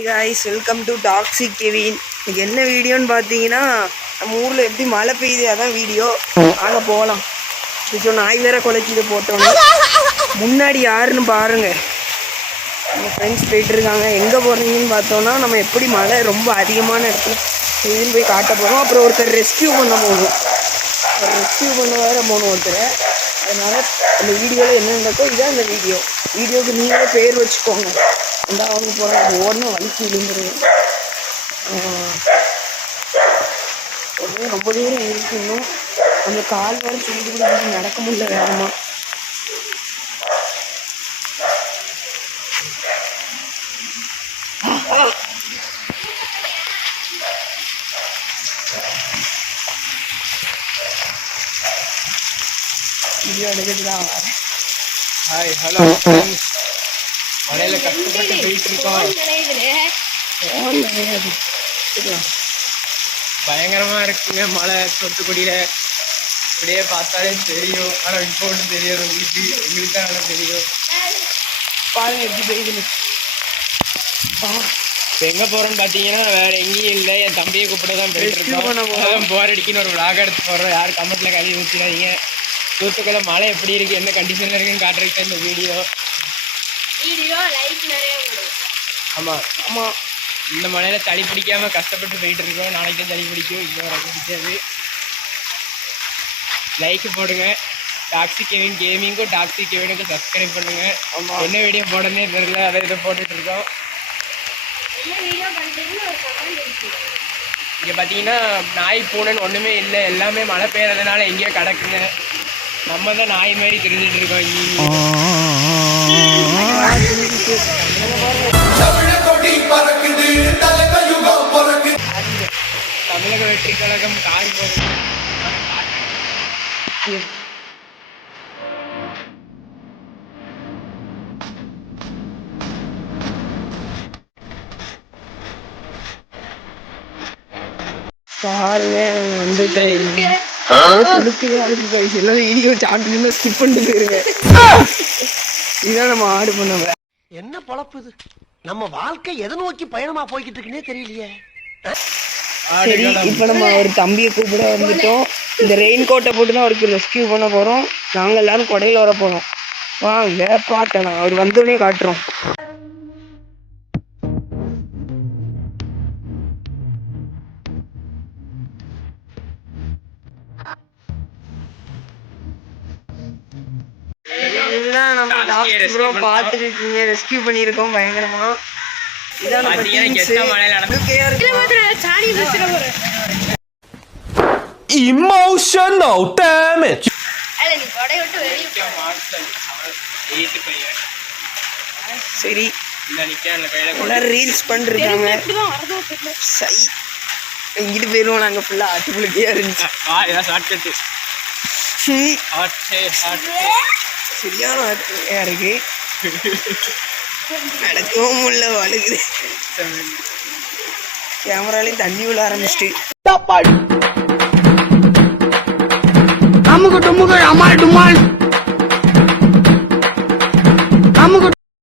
Hey guys, welcome to Toxic Kevin. இன்னைக்கு என்ன வீடியோன்னு பார்த்தீங்கன்னா நம்ம ஊரில் எப்படி மழை பெய்யுது அதான் வீடியோ. வாங்க போகலாம். இப்போ நாய் வேற குலைச்சிட்டு போட்டோம். முன்னாடி யாருன்னு பாருங்க. நம்ம ஃப்ரெண்ட்ஸ் போயிட்டு இருக்காங்க. எங்கே போகிறீங்கன்னு பார்த்தோன்னா நம்ம எப்படி மழை ரொம்ப அதிகமான இடத்துல இதுன்னு போய் காட்ட போகிறோம். அப்புறம் ஒருத்தர் ரெஸ்கியூ பண்ண போகணும். ரெஸ்கியூ பண்ண வேறு போகணும் ஒருத்தர். அதனால் அந்த வீடியோவில் என்ன நடக்கோ இதான் அந்த வீடியோவுக்கு நீங்களே பேர் வச்சுக்கோங்க. அந்த அவங்க போகிறாங்க ஓடணும் வலிக்கு விழுந்துருவேன். ரொம்ப தூரம் இருக்கணும். நம்ம கால் வர சொல்லிட்டு கூட நடக்க முடியல வேகமாக. வீடியோ எடுத்துட்டு தான் வரேன். ஹாய் ஹலோ ஃப்ரெண்ட்ஸ், மழையில் கஷ்டப்பட்டு போயிட்டு இருக்கோம். பயங்கரமாக இருக்குங்க மழை. தூத்துக்குடியில் இப்படியே பார்த்தாலே தெரியும். ஆனால் இப்போ ஒன்றும் தெரியாது உங்களுக்கு, எங்களுக்கு தான் நல்லா தெரியும். பாருங்க எப்படி போயிடுது. இப்போ எங்கே போகிறோன்னு பார்த்தீங்கன்னா வேறு எங்கேயும் இல்லை, என் தம்பியை கூப்பிட தான் போயிட்டு இருக்கோம். அதான் போர் அடிக்குன்னு ஒரு விளாக் எடுத்து போடுறோம். யாரும் கமெண்ட்டில் கழுவி ஊற்றிடாதீங்க. தூத்துக்குடியில் மழை எப்படி இருக்குது, என்ன கண்டிஷனில் இருக்குன்னு காட்டுறதுக்கு இந்த வீடியோ லைக் நிறைய போடுவோம். ஆமாம், இந்த மழையில் தண்ணி பிடிக்காமல் கஷ்டப்பட்டு போயிட்டு இருக்கோம். நாளைக்கு தண்ணி பிடிக்கும், இந்த வர பிடிக்காது. லைக் போடுங்க. டாக்ஸிக் கெவின் கேமிங்கும் டாக்ஸிக் கெவினுக்கும் சப்ஸ்கிரைப் பண்ணுங்க. என்ன வீடியோ போடனே தெரியல, அதை இதை போட்டுட்ருக்கோம். இங்கே பார்த்தீங்கன்னா நாய் பூனைன்னு ஒன்றுமே இல்லை, எல்லாமே மழை பெய்யறதுனால எங்கேயோ கிடக்குங்க. நம்ம தான் நாய் மாதிரி தெரிஞ்சிட்டு இருக்கோம். தமிழக வெற்றி கழகம் கார் போகுது. பாருங்க வந்துட்டு வீடியோ சாப்பிட்டு ஸ்கிப் பண்ணிட்டு போயிருங்க. இதான் நம்ம ஆர்டர் பண்ண. என்ன பொழப்பு இது? நம்ம வாழ்க்கை எதை நோக்கி பயணமா போய்கிட்டு இருக்குன்னே தெரியலையே. சரி, இப்போ நம்ம ஒரு தம்பியை கூப்பிட வந்துட்டோம். இந்த ரெயின் கோட்டை போட்டு தான் அவருக்கு ரெஸ்கியூ பண்ண போகிறோம். நாங்கள் எல்லாரும் கொடையில் வர போகிறோம். வாங்க பார்த்தேன், அவர் வந்தோடனே காட்டுறோம். இதுதான் நம்ம பார்த்துட்டு இருக்கீங்க. ரெஸ்கியூ பண்ணியிருக்கோம் பயங்கரமா. இதான் நம்ம emotional damage. சரி, ரீல்ஸ் பண்ணிருக்காங்க. சரி, இங்கிட்டு போயிருவோம். நாங்கள் ஃபுல்லாக ஆட்டுக்குள்ளையா இருந்துச்சு. சரியான ஆட்டுக்குள்ளையா இருக்கு. நடக்கவும் முடியல, வழுகுது. கேமராலையும் தண்ணி விழ ஆரம்பிச்சிட்டு. அம்முக்கு டும்முக்கு அம்மாள் டும்மாள்.